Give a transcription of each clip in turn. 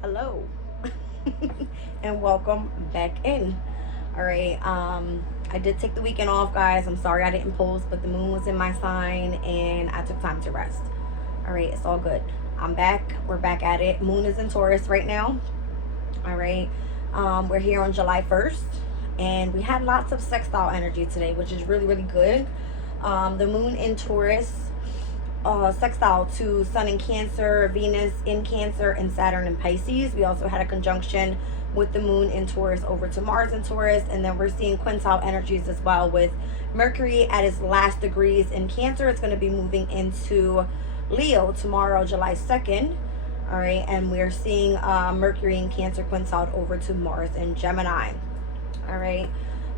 Hello. And welcome back in. All right. I did take the weekend off, guys. I'm sorry I didn't post, but the moon was in my sign and I took time to rest. All right, it's all good. I'm back. We're back at it. Moon is in Taurus right now. All right. We're here on July 1st, and we had lots of sextile energy today, which is really, really good. The moon in Taurus, sextile to Sun in Cancer, Venus in Cancer, and Saturn in Pisces. We also had a conjunction with the moon in Taurus over to Mars in Taurus, and then we're seeing quintile energies as well with Mercury at its last degrees in Cancer. It's going to be moving into Leo tomorrow, July 2nd. All right, and we're seeing Mercury in Cancer quintiled over to Mars in Gemini. All right,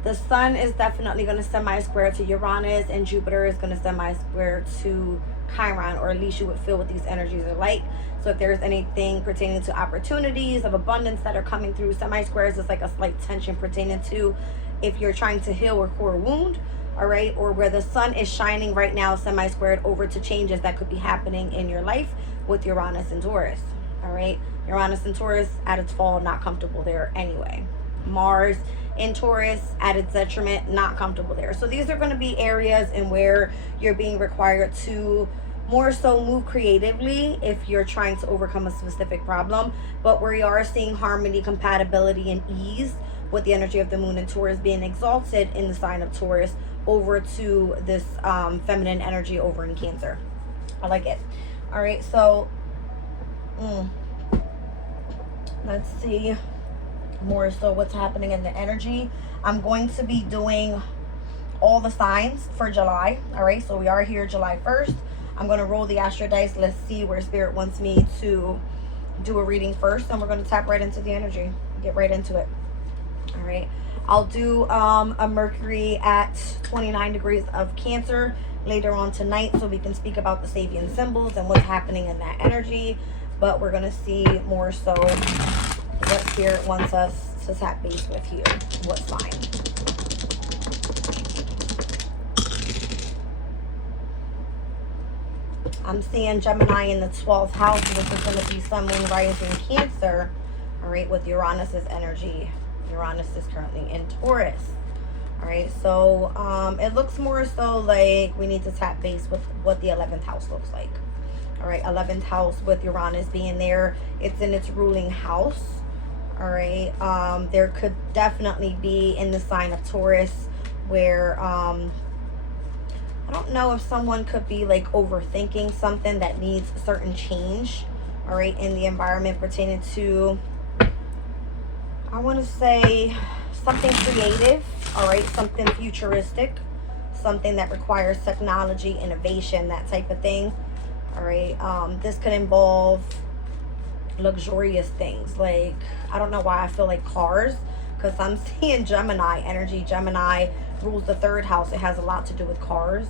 the Sun is definitely going to semi-square to Uranus, and Jupiter is going to semi-square to Chiron, or at least you would feel what these energies are like. So if there's anything pertaining to opportunities of abundance that are coming through, semi-squares is like a slight tension pertaining to if you're trying to heal or cure a wound. All right, or where the sun is shining right now, semi-squared over to changes that could be happening in your life with Uranus and Taurus. All right, Uranus and Taurus at its fall, not comfortable there anyway. Mars in Taurus at its detriment, not comfortable there. So these are going to be areas in where you're being required to more so move creatively if you're trying to overcome a specific problem, but we are seeing harmony, compatibility, and ease with the energy of the moon and Taurus being exalted in the sign of Taurus over to this feminine energy over in Cancer. I like it. All right, so let's see more so what's happening in the energy. I'm going to be doing all the signs for July. All right, so we are here July 1st. I'm going to roll the astro dice. Let's see where spirit wants me to do a reading first, and we're going to tap right into the energy, get right into it. All right, I'll do a Mercury at 29 degrees of Cancer later on tonight, so we can speak about the Sabian symbols and what's happening in that energy. But we're going to see more so what spirit wants us to tap base with here. What sign? I'm seeing Gemini in the 12th house. This is going to be Sun, Moon, Rising, Cancer. All right, with Uranus's energy. Uranus is currently in Taurus. All right, so it looks more so like we need to tap base with what the 11th house looks like. All right, 11th house with Uranus being there. It's in its ruling house. All right, there could definitely be in the sign of Taurus where I don't know if someone could be like overthinking something that needs a certain change, all right, in the environment pertaining to, I want to say something creative, all right, something futuristic, something that requires technology, innovation, that type of thing. All right, this could involve luxurious things, like, I don't know why I feel like cars, because I'm seeing Gemini energy. Gemini rules the 3rd house. It has a lot to do with cars.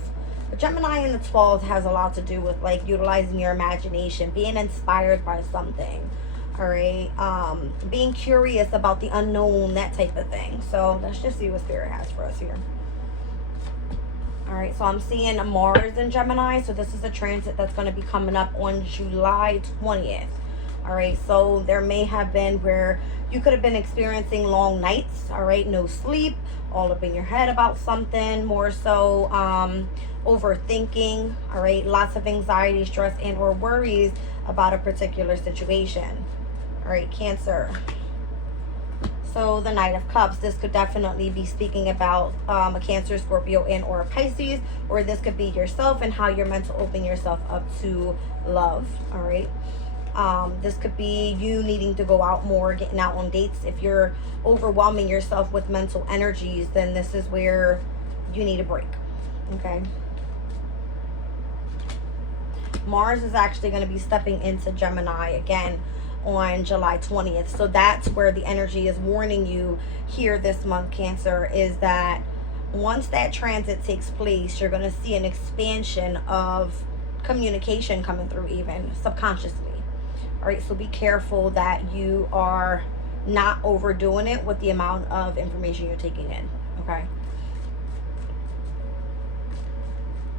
But Gemini in the 12th has a lot to do with like utilizing your imagination, being inspired by something. All right, being curious about the unknown, that type of thing. So let's just see what spirit has for us here. All right, so I'm seeing a Mars in Gemini. So this is a transit that's going to be coming up on July 20th. All right, so there may have been where you could have been experiencing long nights, all right, no sleep, all up in your head about something, more so overthinking, all right, lots of anxiety, stress, and or worries about a particular situation. All right, Cancer. So the Knight of Cups, this could definitely be speaking about a Cancer, Scorpio, and or a Pisces, or this could be yourself and how you're meant to open yourself up to love, all right? This could be you needing to go out more, getting out on dates. If you're overwhelming yourself with mental energies, then this is where you need a break, okay? Mars is actually going to be stepping into Gemini again on July 20th. So that's where the energy is warning you here this month, Cancer, is that once that transit takes place, you're going to see an expansion of communication coming through, even subconsciously. All right, so be careful that you are not overdoing it with the amount of information you're taking in, okay?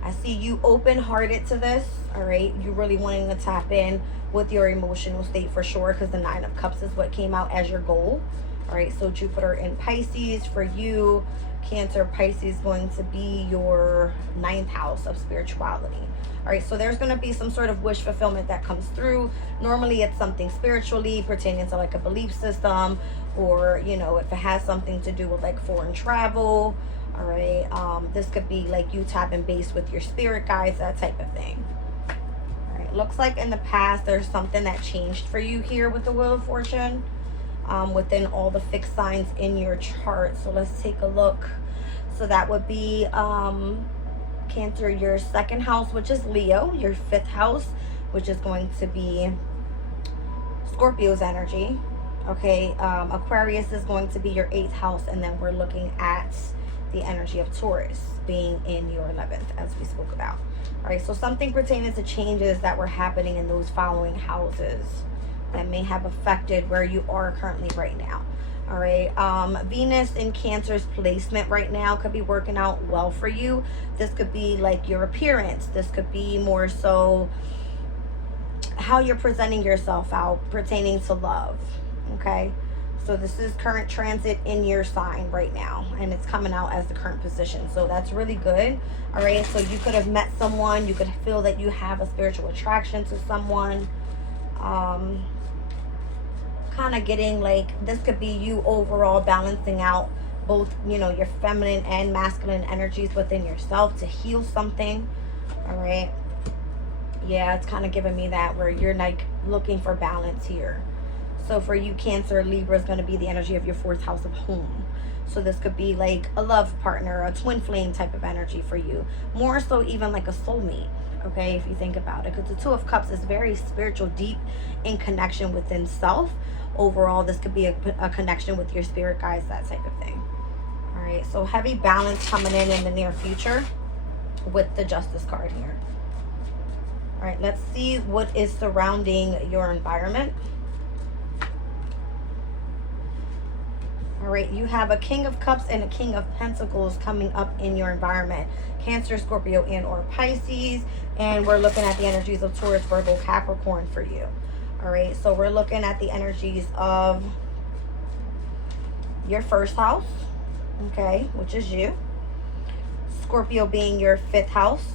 I see you open-hearted to this, all right? You really wanting to tap in with your emotional state for sure, because the Nine of Cups is what came out as your goal. All right, so Jupiter in Pisces for you, Cancer. Pisces going to be your 9th house of spirituality. All right, so there's going to be some sort of wish fulfillment that comes through. Normally it's something spiritually pertaining to like a belief system, or, you know, if it has something to do with like foreign travel. All right, this could be like you tapping base with your spirit guides, that type of thing. All right, looks like in the past there's something that changed for you here with the Wheel of Fortune, within all the fixed signs in your chart. So let's take a look. So that would be Cancer, your 2nd house, which is Leo, your 5th house, which is going to be Scorpio's energy. Okay, Aquarius is going to be your 8th house, and then we're looking at the energy of Taurus being in your 11th, as we spoke about. All right, so something pertaining to changes that were happening in those following houses that may have affected where you are currently right now. All right, Venus in Cancer's placement right now could be working out well for you. This could be like your appearance. This could be more so how you're presenting yourself out pertaining to love. Okay, so this is current transit in your sign right now, and it's coming out as the current position, so that's really good. All right, so you could have met someone, you could feel that you have a spiritual attraction to someone, kind of getting like, this could be you overall balancing out both, you know, your feminine and masculine energies within yourself to heal something. All right, yeah, it's kind of giving me that where you're like looking for balance here. So for you, Cancer, Libra is going to be the energy of your 4th house of home. So this could be like a love partner, a twin flame type of energy for you. More so even like a soulmate, okay, if you think about it. Because the 2 of Cups is very spiritual, deep in connection within self. Overall, this could be a connection with your spirit guides, that type of thing. All right, so heavy balance coming in the near future with the Justice card here. All right, let's see what is surrounding your environment. All right, you have a King of Cups and a King of Pentacles coming up in your environment. Cancer, Scorpio, and or Pisces. And we're looking at the energies of Taurus, Virgo, Capricorn for you. All right, so we're looking at the energies of your 1st house, okay, which is you. Scorpio being your 5th house.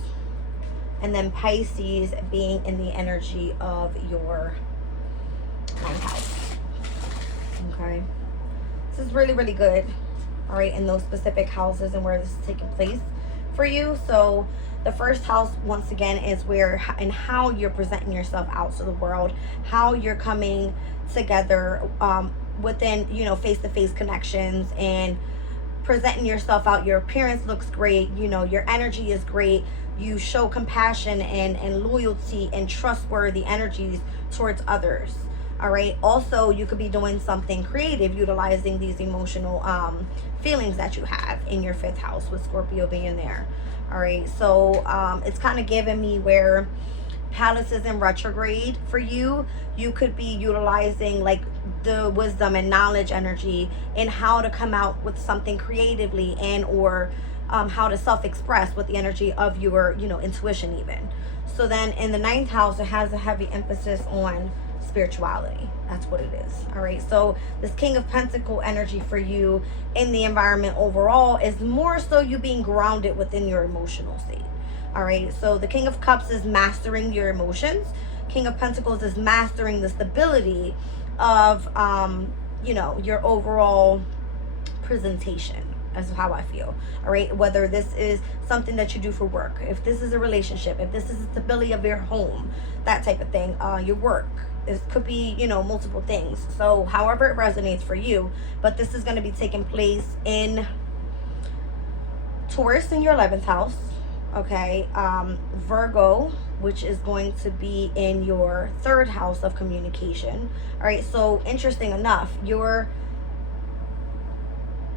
And then Pisces being in the energy of your 9th house. Okay. This is really, really good, all right, in those specific houses and where this is taking place for you. So the 1st house, once again, is where and how you're presenting yourself out to the world, how you're coming together within, you know, face-to-face connections and presenting yourself out. Your appearance looks great, you know, your energy is great. You show compassion and loyalty and trustworthy energies towards others. All right, also you could be doing something creative utilizing these emotional feelings that you have in your 5th house with Scorpio being there. All right, so it's kind of giving me where Pallas is in retrograde for you. You could be utilizing like the wisdom and knowledge energy in how to come out with something creatively and or how to self-express with the energy of your, you know, intuition even. So then in the 9th house, it has a heavy emphasis on spirituality. That's what it is. All right, so this King of Pentacle energy for you in the environment overall is more so you being grounded within your emotional state. All right, so the King of Cups is mastering your emotions. King of Pentacles is mastering the stability of you know, your overall presentation. That's how I feel. All right, whether this is something that you do for work, if this is a relationship, if this is the stability of your home, that type of thing, your work. This could be, you know, multiple things. So however it resonates for you, but this is going to be taking place in Taurus in your 11th house. Okay, Virgo, which is going to be in your 3rd house of communication. All right, so interesting enough, your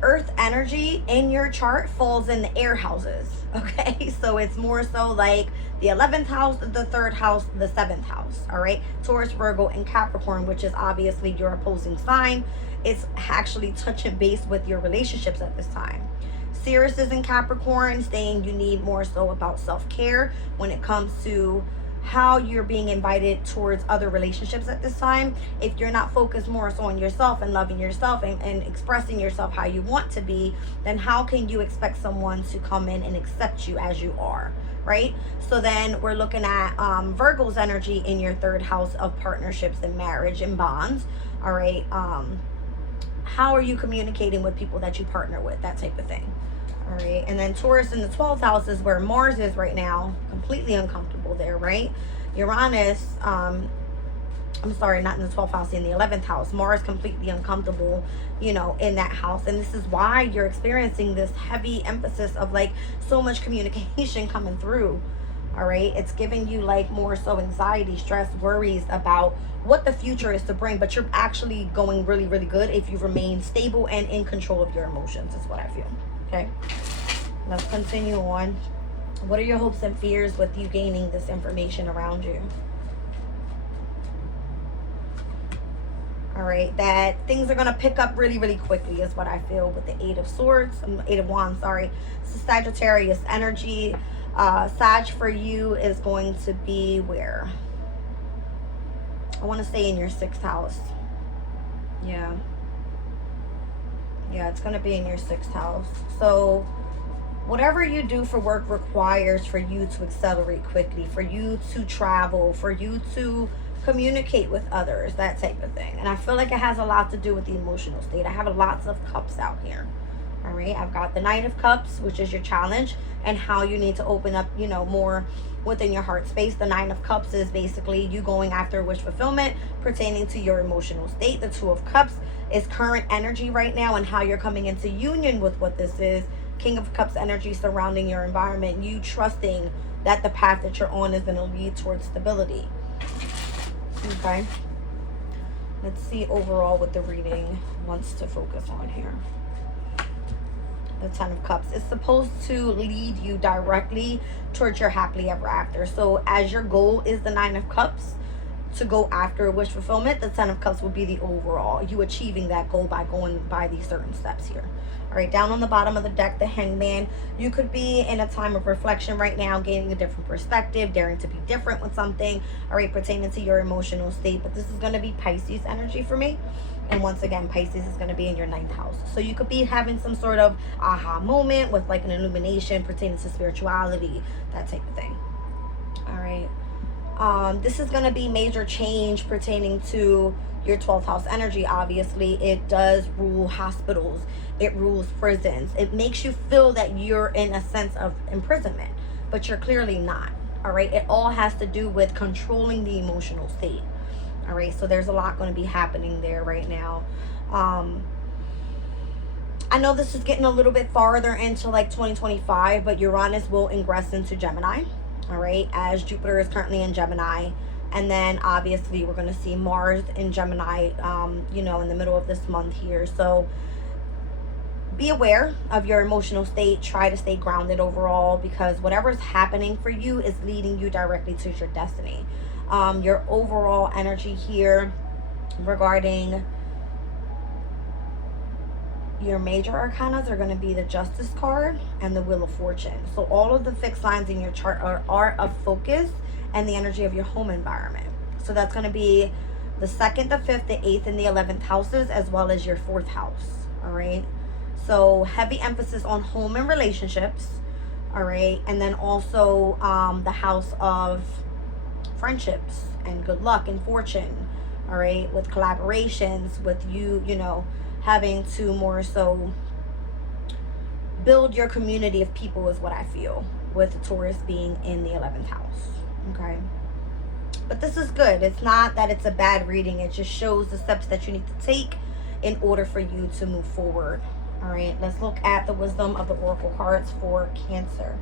Earth energy in your chart falls in the air houses. Okay, so it's more so like the 11th house, the 3rd house, the 7th house. All right, Taurus, Virgo, and Capricorn, which is obviously your opposing sign. It's actually touching base with your relationships at this time. Sirius is in Capricorn, saying you need more so about self-care when it comes to how you're being invited towards other relationships at this time. If you're not focused more so on yourself and loving yourself and expressing yourself how you want to be, then how can you expect someone to come in and accept you as you are, right? So then we're looking at Virgo's energy in your third house of partnerships and marriage and bonds. All right. How are you communicating with people that you partner with? That type of thing. All right, and then Taurus in the 12th house is where Mars is right now, completely uncomfortable there, right? Uranus, I'm sorry, not in the 12th house, in the 11th house. Mars completely uncomfortable, you know, in that house. And this is why you're experiencing this heavy emphasis of like so much communication coming through. All right, it's giving you like more so anxiety, stress, worries about what the future is to bring, but you're actually going really, really good if you remain stable and in control of your emotions, is what I feel. Okay, let's continue on. What are your hopes and fears with you gaining this information around you? All right, that things are going to pick up really, really quickly is what I feel with the Eight of Swords, Eight of Wands, sorry. It's the Sagittarius energy. Sag for you is going to be where? I want to say in your 6th house. Yeah, it's going to be in your 6th house. So whatever you do for work requires for you to accelerate quickly, for you to travel, for you to communicate with others, that type of thing. And I feel like it has a lot to do with the emotional state. I have lots of cups out here. All right, I've got the Knight of Cups, which is your challenge and how you need to open up, you know, more within your heart space. The Nine of Cups is basically you going after wish fulfillment pertaining to your emotional state. The Two of Cups is current energy right now and how you're coming into union with what this is. King of Cups energy surrounding your environment, you trusting that the path that you're on is going to lead towards stability. Okay, let's see overall what the reading wants to focus on here. The Ten of Cups is supposed to lead you directly towards your happily ever after. So as your goal is the Nine of Cups, to go after wish fulfillment, the Ten of Cups will be the overall, you achieving that goal by going by these certain steps here. All right, down on the bottom of the deck, the Hangman. You could be in a time of reflection right now, gaining a different perspective, daring to be different with something, all right, pertaining to your emotional state. But this is going to be Pisces energy for me. And once again, Pisces is going to be in your 9th house. So you could be having some sort of aha moment with like an illumination pertaining to spirituality, that type of thing. All right. This is going to be major change pertaining to your 12th house energy. Obviously, it does rule hospitals. It rules prisons. It makes you feel that you're in a sense of imprisonment, but you're clearly not. All right. It all has to do with controlling the emotional state. All right. So there's a lot going to be happening there right now. I know this is getting a little bit farther into like 2025, but Uranus will ingress into Gemini. All right, as Jupiter is currently in Gemini. And then obviously we're going to see Mars in Gemini, you know, in the middle of this month here. So be aware of your emotional state. Try to stay grounded overall, because whatever's happening for you is leading you directly to your destiny. Your overall energy here regarding your major arcanas are going to be the Justice card and the Wheel of Fortune. So all of the fixed lines in your chart are of focus and the energy of your home environment. So that's going to be the 2nd, the 5th, the 8th, and the 11th houses, as well as your 4th house. All right. So heavy emphasis on home and relationships. All right. And then also the house of friendships and good luck and fortune. All right. With collaborations, with you, you know, having to more so build your community of people is what I feel, with the Taurus being in the 11th house. Okay, but this is good. It's not that it's a bad reading. It just shows the steps that you need to take in order for you to move forward. All right, let's look at the wisdom of the oracle cards for Cancer.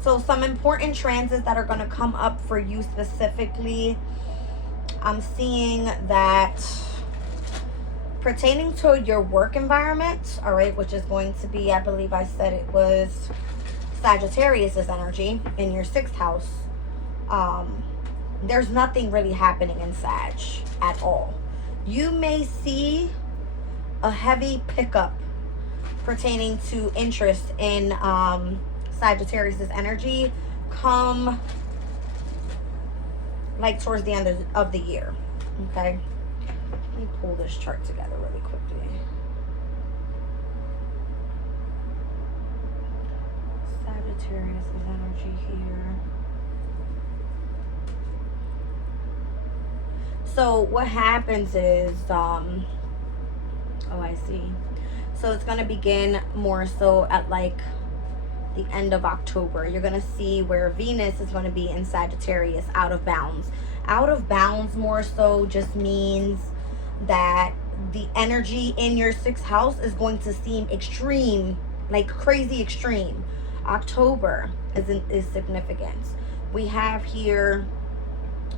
So some important transits that are going to come up for you specifically. I'm seeing that pertaining to your work environment, all right, which is going to be, I believe I said it was Sagittarius's energy in your 6th house. There's nothing really happening in Sag at all. You may see a heavy pickup pertaining to interest in Sagittarius's energy come like towards the end of the year. Okay, let me pull this chart together really quickly. Sagittarius's energy here. So what happens is, oh, I see. So it's going to begin more so at like the end of October. You're going to see where Venus is going to be in Sagittarius, out of bounds. Out of bounds more so just means that the energy in your sixth house is going to seem extreme, like crazy extreme. October is significant. We have here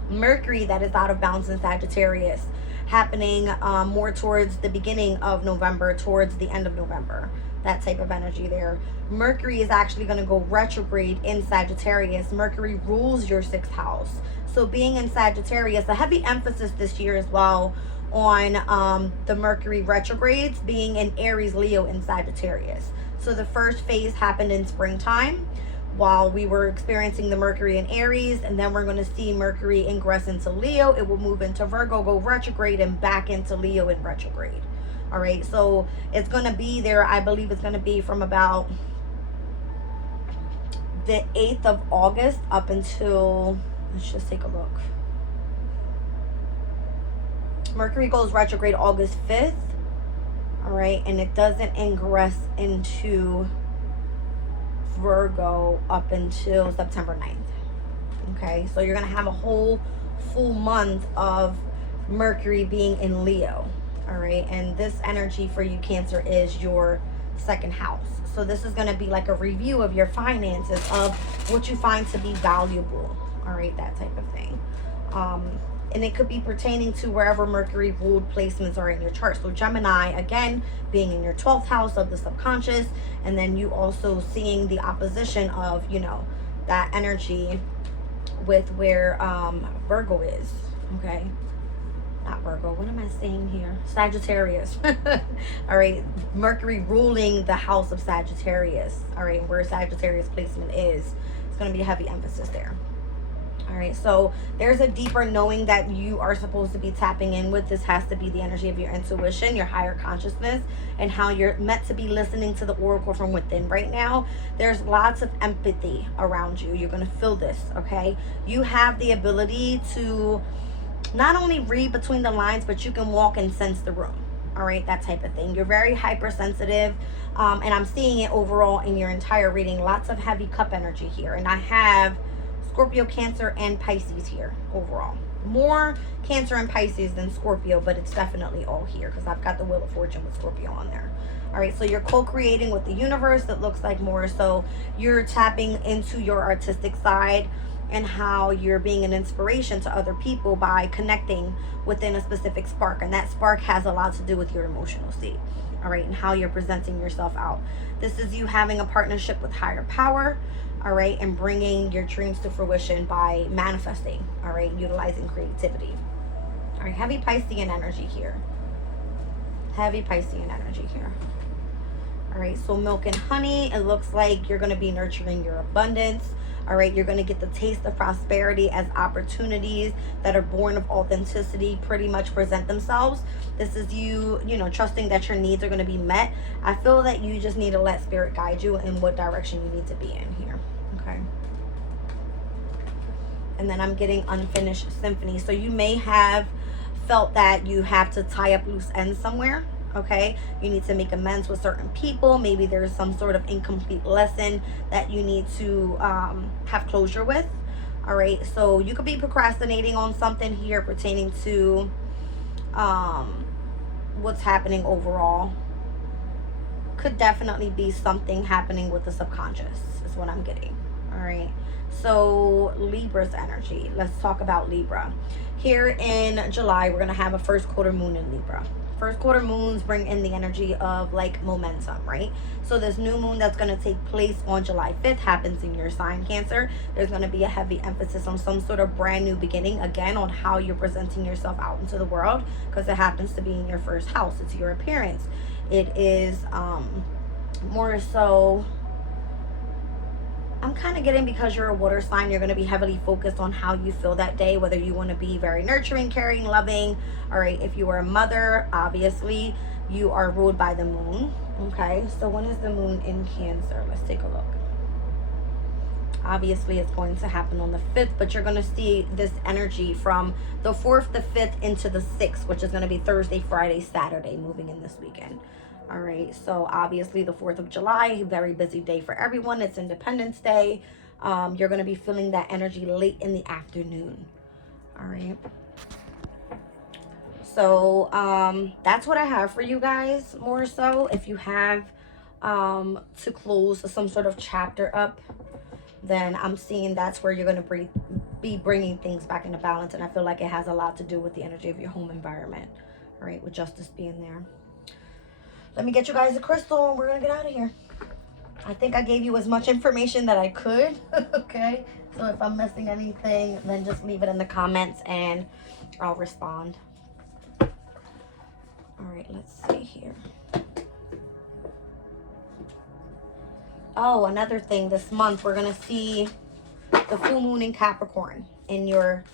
Mercury that is out of bounds in Sagittarius, happening more towards the beginning of November, towards the end of November. That type of energy there. Mercury is actually going to go retrograde in Sagittarius. Mercury rules your sixth house. So being in Sagittarius, a heavy emphasis this year as well on the Mercury retrogrades being in Aries, Leo, and Sagittarius. So the first phase happened in springtime while we were experiencing the Mercury in Aries, and then we're going to see Mercury ingress into Leo. It will move into Virgo, go retrograde, and back into Leo in retrograde. All right, so it's going to be there. I believe it's going to be from about the 8th of August up until, let's just take a look. Mercury goes retrograde August 5th. All right, and it doesn't ingress into Virgo up until September 9th. Okay, so you're going to have a whole full month of Mercury being in Leo. All right, and this energy for you, Cancer, is your second house. So this is going to be like a review of your finances, of what you find to be valuable. All right, that type of thing. And it could be pertaining to wherever Mercury ruled placements are in your chart. So Gemini, again, being in your 12th house of the subconscious, and then you also seeing the opposition of, you know, that energy with where Virgo is. Okay, not Virgo, what am I saying here? Sagittarius. All right, Mercury ruling the house of Sagittarius. All right, where Sagittarius placement is, it's going to be a heavy emphasis there. All right, so there's a deeper knowing that you are supposed to be tapping in with. This has to be the energy of your intuition, your higher consciousness, and how you're meant to be listening to the oracle from within right now. There's lots of empathy around you. You're going to feel this, okay? You have the ability to not only read between the lines, but you can walk and sense the room. All right, that type of thing. You're very hypersensitive, and I'm seeing it overall in your entire reading. Lots of heavy cup energy here, and I have Scorpio, Cancer, and Pisces here overall. More Cancer and Pisces than Scorpio, but it's definitely all here because I've got the Wheel of Fortune with Scorpio on there. All right, so you're co-creating with the universe. That looks like more so you're tapping into your artistic side and how you're being an inspiration to other people by connecting within a specific spark. And that spark has a lot to do with your emotional state. All right, and how you're presenting yourself out. This is you having a partnership with higher power. All right, and bringing your dreams to fruition by manifesting. All right, utilizing creativity. All right, heavy Piscean energy here. Heavy Piscean energy here. All right, so milk and honey. It looks like you're going to be nurturing your abundance. All right, you're going to get the taste of prosperity as opportunities that are born of authenticity pretty much present themselves. This is you know, trusting that your needs are going to be met. I feel that you just need to let spirit guide you in what direction you need to be in here. Okay. And then I'm getting unfinished symphony. So you may have felt that you have to tie up loose ends somewhere. Okay, you need to make amends with certain people. Maybe there's some sort of incomplete lesson that you need to have closure with. All right, so you could be procrastinating on something here pertaining to what's happening overall. Could definitely be something happening with the subconscious is what I'm getting. All right, so Libra's energy. Let's talk about Libra. Here in July, we're going to have a first quarter moon in Libra. first quarter moons bring in the energy of like momentum, right? So this new moon that's going to take place on July 5th happens in your sign, Cancer. There's going to be a heavy emphasis on some sort of brand new beginning, again, on how you're presenting yourself out into the world, because it happens to be in your first house. It's your appearance. It is more so, I'm kind of getting, because you're a water sign, you're going to be heavily focused on how you feel that day, whether you want to be very nurturing, caring, loving. All right, if you are a mother, obviously you are ruled by the moon. Okay, so when is the moon in Cancer? Let's take a look. Obviously it's going to happen on the 5th, but you're going to see this energy from the 4th, the 5th into the 6th, which is going to be Thursday, Friday, Saturday, moving in this weekend. All right, so obviously the 4th of July, very busy day for everyone. It's Independence Day. You're going to be feeling that energy late in the afternoon. All right. So that's what I have for you guys, more so. If you have to close some sort of chapter up, then I'm seeing that's where you're going to be bringing things back into balance. And I feel like it has a lot to do with the energy of your home environment. All right, with Justice being there. Let me get you guys a crystal and we're going to get out of here. I think I gave you as much information that I could. Okay. So if I'm missing anything, then just leave it in the comments and I'll respond. All right. Let's see here. Oh, another thing. This month, we're going to see the full moon in Capricorn in your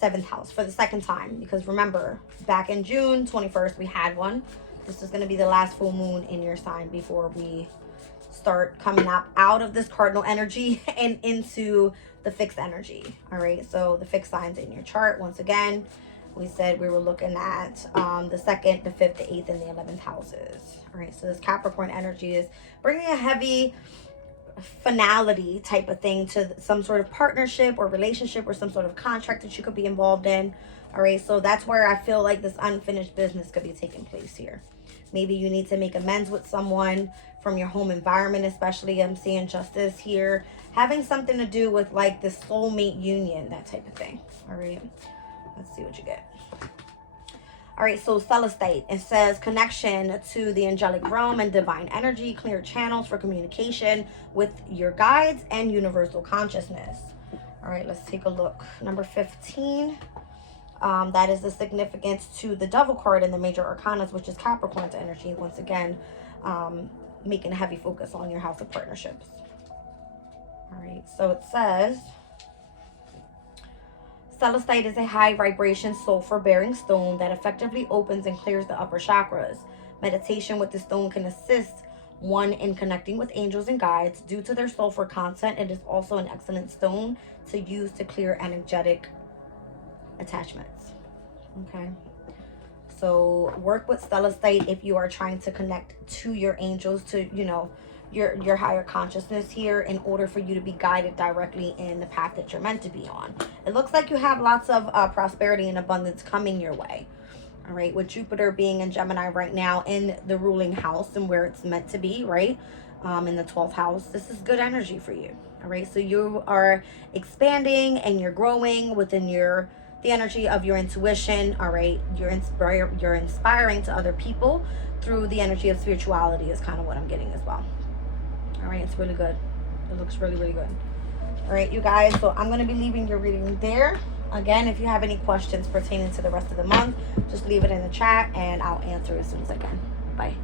7th house for the second time. Because remember, back in June 21st, we had one. This is going to be the last full moon in your sign before we start coming up out of this cardinal energy and into the fixed energy. All right, so the fixed signs in your chart, once again, we said we were looking at the 2nd, the 5th, the 8th, and the 11th houses. All right, so this Capricorn energy is bringing a heavy finality type of thing to some sort of partnership or relationship or some sort of contract that you could be involved in. All right, so that's where I feel like this unfinished business could be taking place here. Maybe you need to make amends with someone from your home environment, especially. I'm seeing Justice here having something to do with like the soulmate union, that type of thing. All right, let's see what you get. All right, so Celestite, it says connection to the angelic realm and divine energy, clear channels for communication with your guides and universal consciousness. All right, let's take a look. Number 15. That is the significance to the Devil card in the major arcanas, which is Capricorn's energy. Once again, making a heavy focus on your house of partnerships. All right, so it says Celestite is a high vibration sulfur bearing stone that effectively opens and clears the upper chakras. Meditation with the stone can assist one in connecting with angels and guides. Due to their sulfur content, it is also an excellent stone to use to clear energetic attachments. Okay, so work with Celestite if you are trying to connect to your angels, to, you know, your higher consciousness here, in order for you to be guided directly in the path that you're meant to be on. It looks like you have lots of prosperity and abundance coming your way. All right, with Jupiter being in Gemini right now in the ruling house and where it's meant to be, right, in the 12th house, this is good energy for you. All right, so you are expanding and you're growing within the energy of your intuition. All right, you're inspiring to other people through the energy of spirituality is kind of what I'm getting as well. All right, it's really good. It looks really, really good. All right, you guys, so I'm going to be leaving your reading there. Again, if you have any questions pertaining to the rest of the month, just leave it in the chat and I'll answer as soon as I can. Bye.